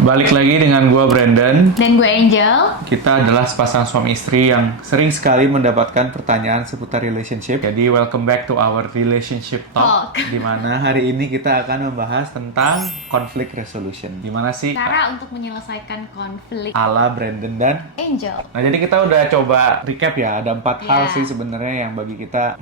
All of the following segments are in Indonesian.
Balik lagi dengan gue Brandon. Dan gue Angel. Kita adalah sepasang suami istri yang sering sekali mendapatkan pertanyaan seputar relationship. Jadi welcome back to our relationship talk. Dimana hari ini kita akan membahas tentang conflict resolution. Gimana sih cara untuk menyelesaikan konflik ala Brandon dan Angel. Nah, jadi kita udah coba recap ya. Ada 4 hal sih sebenarnya yang bagi kita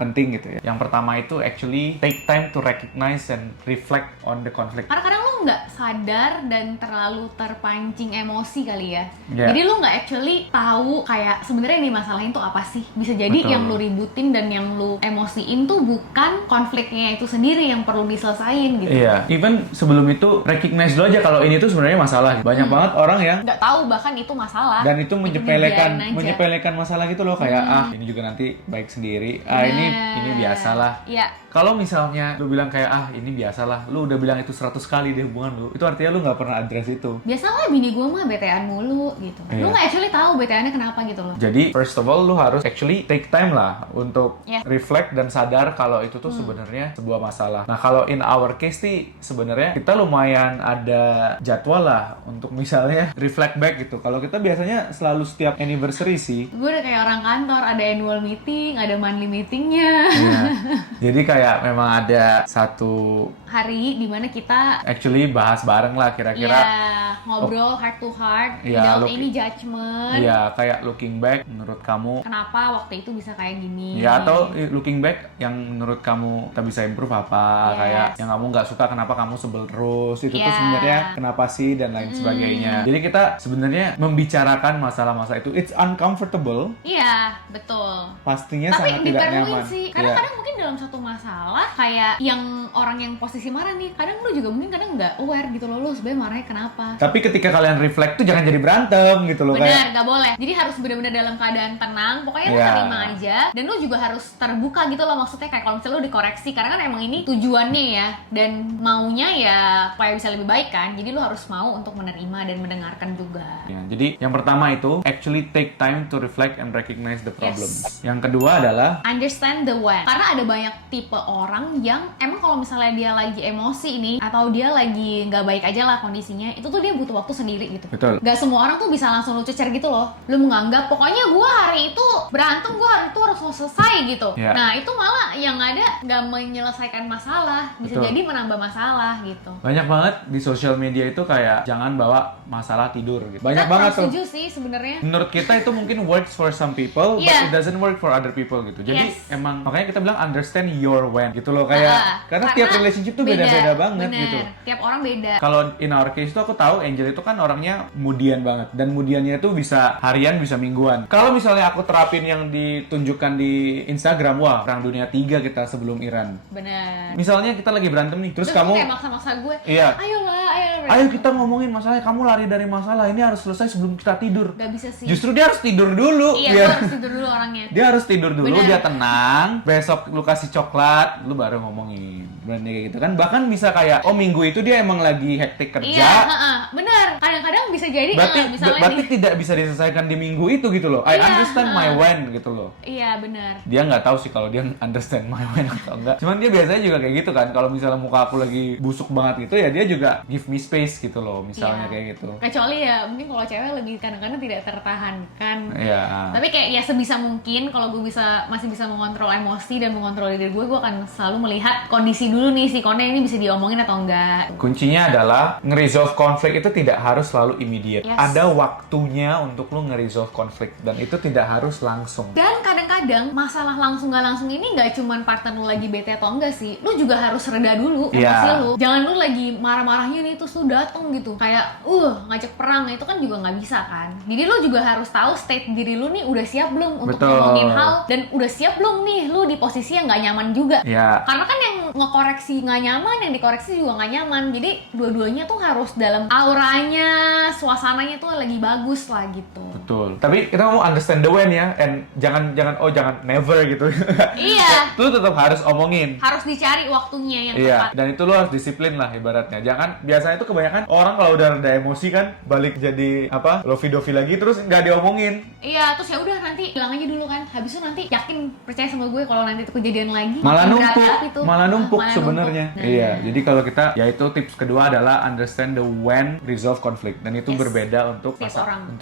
penting gitu ya. Yang pertama itu actually take time to recognize and reflect on the conflict. Karena kadang lu nggak sadar dan terlalu terpancing emosi kali ya. Yeah. Jadi lu nggak actually tahu kayak sebenarnya ini masalahnya itu apa sih. Bisa jadi yang lu ributin dan yang lu emosiin tuh bukan konfliknya itu sendiri yang perlu diselesain gitu. Iya. Even sebelum itu recognize dulu aja kalau ini tuh sebenarnya masalah. Banyak banget orang yang nggak tahu bahkan itu masalah. Dan itu menyepelekan masalah gitu loh, kayak ini juga nanti baik sendiri. Ini biasalah. Iya. Kalau misalnya lu bilang kayak ini biasalah, lu udah bilang itu 100 kali di hubungan lu, itu artinya lu nggak pernah address itu. Biasalah bini gue mah betean mulu gitu. Iya. Lu nggak actually tahu beteannya kenapa gitu loh. Jadi first of all lu harus actually take time lah untuk reflect dan sadar kalau itu tuh sebenarnya sebuah masalah. Nah kalau in our case sih sebenarnya kita lumayan ada jadwal lah untuk misalnya reflect back gitu. Kalau kita biasanya selalu setiap anniversary sih. Gue udah kayak orang kantor, ada annual meeting, ada monthly meetingnya. Iya. Jadi kayak memang ada satu hari dimana kita actually bahas bareng lah kira-kira. Ngobrol heart to heart, without any judgment. Iya, kayak looking back menurut kamu kenapa waktu itu bisa kayak gini. Ya, atau looking back yang menurut kamu kita bisa improve apa, kayak yang kamu nggak suka kenapa kamu sebel terus, itu tuh sebenarnya kenapa sih dan lain sebagainya. Jadi kita sebenarnya membicarakan masalah-masalah itu, it's uncomfortable. Iya, betul. Pastinya tapi sangat tidak nyaman. Sih. Karena kadang mungkin dalam satu masalah kayak yang orang yang posisi marah nih, kadang lu juga mungkin kadang nggak aware gitu loh, lu sebenarnya marahnya kenapa. Tapi ketika kalian reflect tuh jangan jadi berantem gitu loh. Benar, nggak boleh. Jadi harus benar-benar dalam keadaan tenang. Pokoknya lu terima aja. Dan lu juga harus terbuka gitu loh, maksudnya kayak kalau misalnya lu dikoreksi, karena kan emang ini tujuannya ya, dan maunya ya supaya bisa lebih baik kan. Jadi lu harus mau untuk menerima dan mendengarkan juga. Ya, jadi yang pertama itu actually take time to reflect and recognize the problem. Yang kedua adalah understand the when. Karena ada banyak tipe orang yang emang kalau misalnya dia lagi emosi nih, atau dia lagi nggak baik aja lah kondisinya, itu tuh dia butuh waktu sendiri gitu. Betul. Gak semua orang tuh bisa langsung lu cecer gitu loh. Lu menganggap pokoknya gue hari itu berantem, gue hari itu harus selesai gitu. Nah itu malah yang ada gak menyelesaikan masalah, bisa jadi menambah masalah gitu. Banyak banget di sosial media itu kayak jangan bawa masalah tidur gitu. Banyak banget tuh. Setuju sih sebenarnya. Menurut kita itu mungkin works for some people, but it doesn't work for other people gitu. Jadi emang makanya kita bilang understand your when gitu loh, kayak karena tiap relationship tuh beda-beda banget gitu. Tiap orang beda. Kalau in our case tuh aku tahu Angel itu kan orangnya moodian banget, dan moodiannya itu bisa harian bisa mingguan. Kalau misalnya aku terapin yang ditunjukkan di Instagram, wah perang dunia 3 kita sebelum Iran. Benar. Misalnya kita lagi berantem nih, terus kamu kayak maksa-maksa gue. Iya. Ayo kita ngomongin masalahnya, kamu lari dari masalah ini harus selesai sebelum kita tidur. Gak bisa sih. Justru dia harus tidur dulu. Iya, dia harus tidur dulu orangnya. Dia harus tidur dulu, dia tenang. Besok lu kasih coklat, lu baru ngomongin. Berani kayak gitu kan. Bahkan bisa kayak, minggu itu dia emang lagi hektik kerja. Iya, benar. Kadang-kadang bisa jadi berarti tidak bisa diselesaikan di minggu itu gitu loh. I understand my when gitu loh. Iya, benar. Dia nggak tahu sih kalau dia understand my when atau enggak. Cuman dia biasanya juga kayak gitu kan. Kalau misalnya muka aku lagi busuk banget gitu ya, dia juga give me space gitu loh, misalnya kayak gitu. Kecuali ya mungkin kalau cewek lebih kadang-kadang tidak tertahankan. Iya. Tapi kayak ya sebisa mungkin kalau gue masih bisa mengontrol emosi dan mengontrol diri gue akan selalu melihat kondisi dulu nih, si konnya ini bisa diomongin atau enggak. Kuncinya adalah nge-resolve konflik itu tidak harus selalu immediate. Ada waktunya untuk lu nge-resolve konflik, dan itu tidak harus langsung. Dan kadang-kadang masalah langsung gak langsung ini gak cuman partner lu lagi bete atau enggak sih, lu juga harus reda dulu emosi lu. Jangan lu lagi marah-marahnya nih terus lu dateng gitu kayak ngajak perang, itu kan juga nggak bisa kan. Jadi lu juga harus tahu state diri lu nih udah siap belum untuk ngomongin hal, dan udah siap belum nih lu di posisi yang nggak nyaman juga. Karena kan yang ngekoreksi nggak nyaman, yang dikoreksi juga nggak nyaman. Jadi dua-duanya tuh harus dalam auranya, suasananya tuh lagi bagus lah gitu. Betul. Tapi kita mau understand the when ya, and jangan never gitu. Iya. Lu tetap harus omongin. Harus dicari waktunya yang Iya, tepat. dan itu lu harus disiplin lah ibaratnya. Jangan, biasanya itu kebanyakan orang kalau udah reda emosi kan balik jadi lovey-dovey lagi terus nggak diomongin. Iya, terus ya udah nanti bilang aja dulu kan. Habis itu nanti yakin percaya sama gue kalau nanti itu kejadian lagi. Malah numpuk sebenarnya. Nah. Iya, jadi kalau kita, yaitu tips kedua adalah understand the when resolve conflict, dan itu berbeda untuk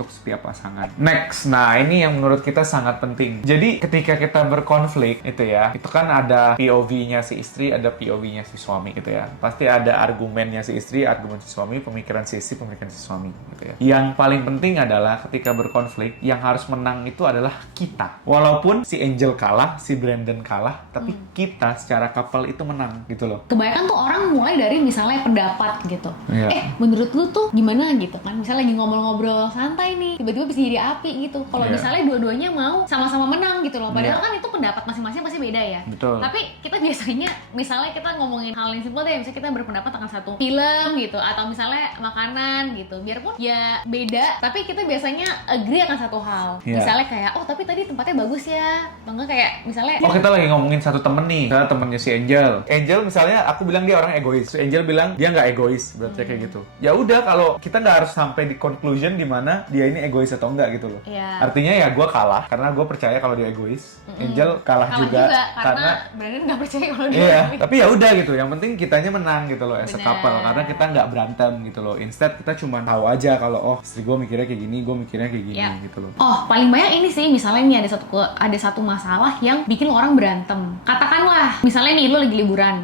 setiap pasangan. Next, nah ini yang menurut kita sangat penting. Jadi ketika kita berkonflik itu ya, itu kan ada POV-nya si istri, ada POV-nya si suami gitu ya. Pasti ada argumennya si istri, argumen si suami, pemikiran si istri, pemikiran si suami gitu ya. Yang paling penting adalah ketika berkonflik, yang harus menang itu adalah kita. Walaupun si Angel kalah, si Brandon kalah, tapi kita secara couple itu menang gitu loh. Kebanyakan tuh orang mulai dari misalnya pendapat gitu. Iya. Menurut lu tuh gimana gitu kan? Misalnya lagi ngobrol-ngobrol santai nih, tiba-tiba bisa jadi api gitu. Kalau misalnya dua-duanya mau sama-sama menang gitu loh. Padahal kan itu pendapat masing-masing pasti beda ya. Betul. Tapi kita biasanya, misalnya kita ngomongin hal yang simpel deh, misalnya kita berpendapat tentang satu film gitu, atau misalnya makanan gitu. Biarpun ya beda, tapi kita biasanya agree akan satu hal. Misalnya kayak, oh tapi tadi tempatnya bagus ya. Atau enggak kayak misalnya, oh kita lagi ngomongin satu temen nih, misalnya temennya si Angel. Angel misalnya aku bilang dia orang egois, si Angel bilang dia nggak egois, berarti kayak gitu. Ya udah, kalau kita nggak harus sampai di conclusion di mana dia ini egois atau enggak gitu loh. Artinya ya gue kalah karena gue percaya kalau dia egois. Angel kalah juga karena Brandon nggak percaya kalau dia egois. Tapi ya udah gitu, yang penting kitanya menang gitu loh as a couple, karena kita nggak berantem gitu loh. Instead kita cuma tahu aja kalau oh istri gue mikirnya kayak gini, gue mikirnya kayak gini gitu loh. Oh paling banyak ini sih, misalnya nih ada satu masalah yang bikin orang berantem. Katakanlah misalnya nih lo lagi liburan,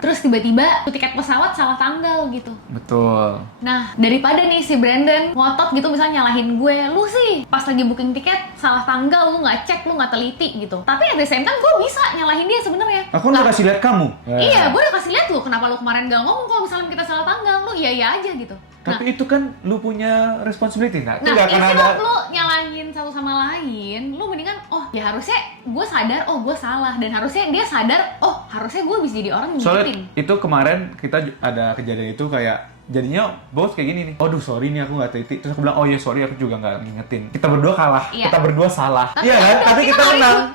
terus tiba-tiba tiket pesawat salah tanggal gitu. Betul. Nah, daripada nih si Brandon ngotot gitu misalnya nyalahin gue, lu sih pas lagi booking tiket salah tanggal, lu nggak cek, lu nggak teliti gitu. Tapi at the same time gue bisa nyalahin dia sebenarnya. Aku udah kasih lihat kamu. Iya, gue udah kasih lihat lu. Kenapa lu kemarin gak ngomong kalau misalnya kita salah tanggal? Lu iya aja gitu. Tapi itu kan lu punya responsibility, itu nggak akan ada. ada. Lu nyalahin satu sama lain, lu mendingan ya harusnya gue sadar gue salah, dan harusnya dia sadar harusnya gue bisa jadi orang yang Soalnya ngingetin. itu kemarin kita ada kejadian itu kayak jadinya bos kayak gini nih, aduh sorry nih aku nggak teliti, terus aku bilang oh iya sorry aku juga nggak ngingetin, kita berdua kalah, kita berdua salah, iya kan,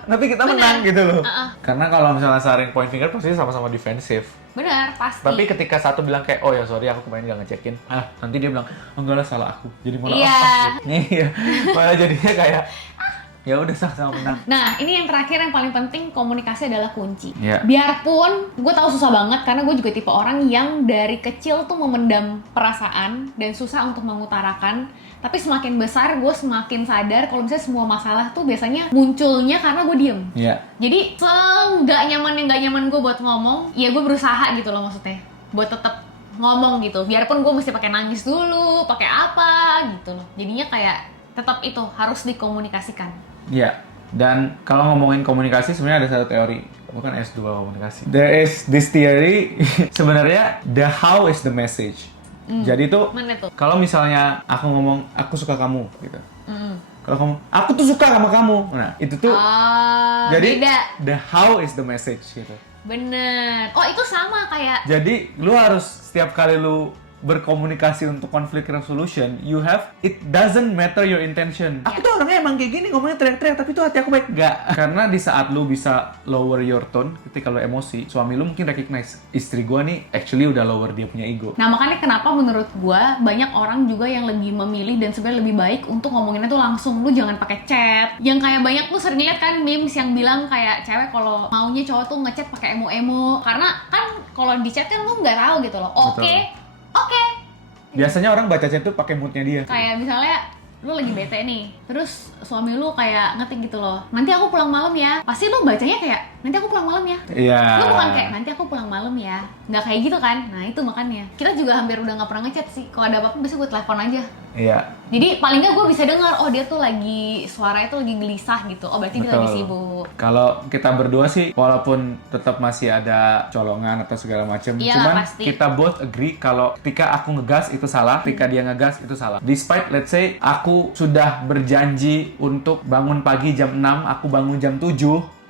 tapi kita menang gitu loh. Karena kalau misalnya saling point finger pasti sama-sama defensif. Benar, pasti. Tapi ketika satu bilang kayak oh ya sorry aku kemarin nggak ngecekin, nanti dia bilang enggak lah salah aku, jadi malah malah jadinya kayak ya udah sama-sama menang. Nah, ini yang terakhir yang paling penting, komunikasi adalah kunci. Biarpun gue tahu susah banget karena gue juga tipe orang yang dari kecil tuh memendam perasaan dan susah untuk mengutarakan. Tapi semakin besar gue semakin sadar kalau misalnya semua masalah tuh biasanya munculnya karena gue diem. Jadi nggak nyaman gue buat ngomong, ya gue berusaha gitu loh maksudnya, buat tetap ngomong gitu. Biarpun gue mesti pakai nangis dulu, pakai apa gitu loh. Jadinya kayak tetap itu harus dikomunikasikan. Dan kalau ngomongin komunikasi sebenarnya ada satu teori, bukan S2 komunikasi. There is this theory sebenarnya the how is the message. Jadi tuh kalau misalnya aku ngomong aku suka kamu gitu. Kalau kamu aku tuh suka sama kamu. Nah, itu tuh jadi beda. The how is the message gitu. Bener. Oh, itu sama kayak. Jadi lu harus setiap kali lu berkomunikasi untuk conflict resolution, it doesn't matter your intention. Aku tuh orangnya emang kayak gini, ngomongnya teriak-teriak, tapi tuh hati aku baik. Enggak. Karena di saat lu bisa lower your tone ketika lu emosi, suami lu mungkin recognize istri gua nih actually udah lower dia punya ego. Nah, makanya kenapa menurut gua banyak orang juga yang lebih memilih dan sebenarnya lebih baik untuk ngomonginnya tuh langsung. Lu jangan pakai chat. Yang kayak banyak lu sering lihat kan memes yang bilang kayak cewek kalau maunya cowok tuh ngechat pakai emo-emo. Karena kan kalau di chat kan lu nggak tahu gitu loh. Oke. Biasanya orang baca chat tuh pakai moodnya dia. Kayak misalnya lu lagi bete nih, terus suami lu kayak ngetik gitu loh, nanti aku pulang malam ya. Pasti lu bacanya kayak nanti aku pulang malam ya. Lu bukan kayak nanti aku pulang malam ya. Nggak kayak gitu kan. Nah itu makanya kita juga hampir udah nggak pernah ngechat sih. Kalau ada apa-apa biasanya gue telepon aja. Jadi paling nggak gue bisa dengar dia tuh lagi suaranya tuh lagi gelisah gitu. Oh berarti dia lagi sibuk. Kalau kita berdua sih walaupun tetap masih ada colongan atau segala macam, cuman pasti. Kita both agree kalau ketika aku ngegas itu salah, ketika dia ngegas itu salah. Despite let's say aku sudah berjanji untuk bangun pagi jam 6, aku bangun jam 7,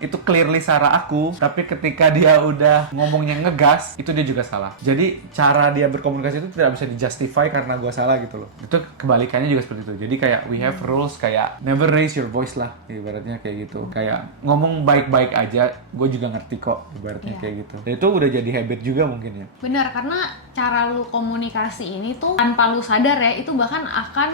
itu clearly Sarah aku, tapi ketika dia udah ngomongnya ngegas, itu dia juga salah. Jadi cara dia berkomunikasi itu tidak bisa dijustify karena gue salah gitu loh. Itu kebalikannya juga seperti itu. Jadi kayak we have rules kayak never raise your voice lah, ibaratnya kayak gitu. Kayak ngomong baik-baik aja, gue juga ngerti kok, ibaratnya kayak gitu. Dan itu udah jadi habit juga mungkin ya. Benar, karena cara lu komunikasi ini tuh tanpa lu sadar ya, itu bahkan akan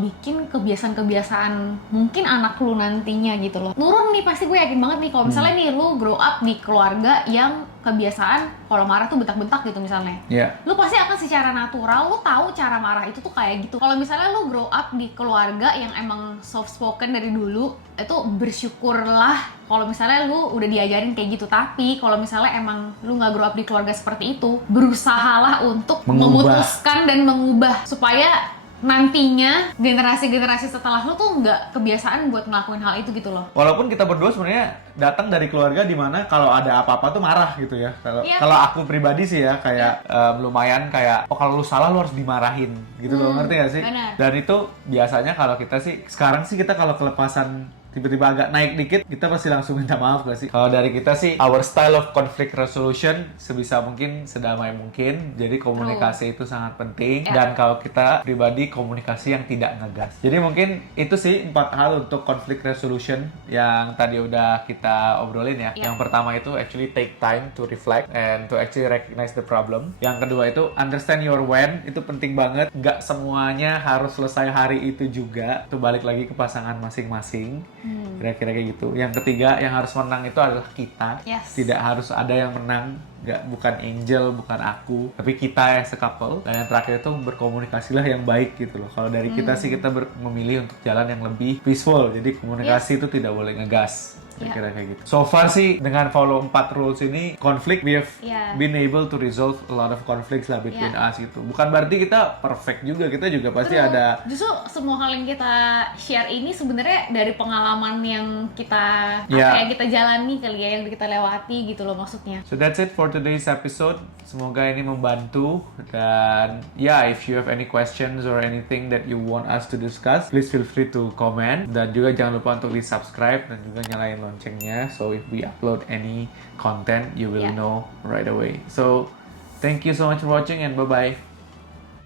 bikin kebiasaan-kebiasaan mungkin anak lu nantinya gitu loh. Nurun nih, pasti gue yakin banget nih kalau misalnya nih lu grow up di keluarga yang kebiasaan kalau marah tuh bentak-bentak gitu misalnya. Lu pasti akan secara natural lu tahu cara marah itu tuh kayak gitu. Kalau misalnya lu grow up di keluarga yang emang soft spoken dari dulu, itu bersyukurlah kalau misalnya lu udah diajarin kayak gitu. Tapi kalau misalnya emang lu nggak grow up di keluarga seperti itu, berusahalah untuk memutuskan dan mengubah supaya nantinya generasi-generasi setelah lu tuh nggak kebiasaan buat ngelakuin hal itu gitu loh. Walaupun kita berdua sebenarnya datang dari keluarga di mana kalau ada apa-apa tuh marah gitu ya. Kalau aku pribadi sih ya kayak lumayan kayak kalau lu salah lu harus dimarahin gitu loh, ngerti gak sih? Bener. Dan itu biasanya kalau kita sih sekarang sih kita kalau kelepasan tiba-tiba agak naik dikit, kita pasti langsung minta maaf gak sih? Kalau dari kita sih, our style of conflict resolution sebisa mungkin, sedamai mungkin. Jadi komunikasi itu sangat penting. Dan kalau kita pribadi, komunikasi yang tidak ngegas. Jadi mungkin itu sih 4 hal untuk conflict resolution yang tadi udah kita obrolin ya. Yang pertama itu actually take time to reflect and to actually recognize the problem. Yang kedua itu understand your when, itu penting banget. Nggak semuanya harus selesai hari itu juga. Itu balik lagi ke pasangan masing-masing. Kira-kira kayak gitu. Yang ketiga yang harus menang itu adalah kita. Tidak harus ada yang menang, bukan Angel, bukan aku, tapi kita ya se-couple. Dan yang terakhir itu berkomunikasilah yang baik gitu loh. Kalau dari kita sih kita memilih untuk jalan yang lebih peaceful. Jadi komunikasi itu tidak boleh ngegas. Kira-kira kayak gitu. So far sih dengan follow 4 rules ini, konflik we have been able to resolve a lot of conflicts lah between us gitu. Bukan berarti kita perfect juga, kita juga pasti ada. Justru semua hal yang kita share ini sebenarnya dari pengalaman yang kita yang kita jalani kali ya, yang kita lewati gitu loh maksudnya. So that's it for today's episode. Semoga ini membantu dan if you have any questions or anything that you want us to discuss, please feel free to comment dan juga jangan lupa untuk di-subscribe dan juga nyalain loncengnya, so if we upload any content you will know right away. So thank you so much for watching and bye bye.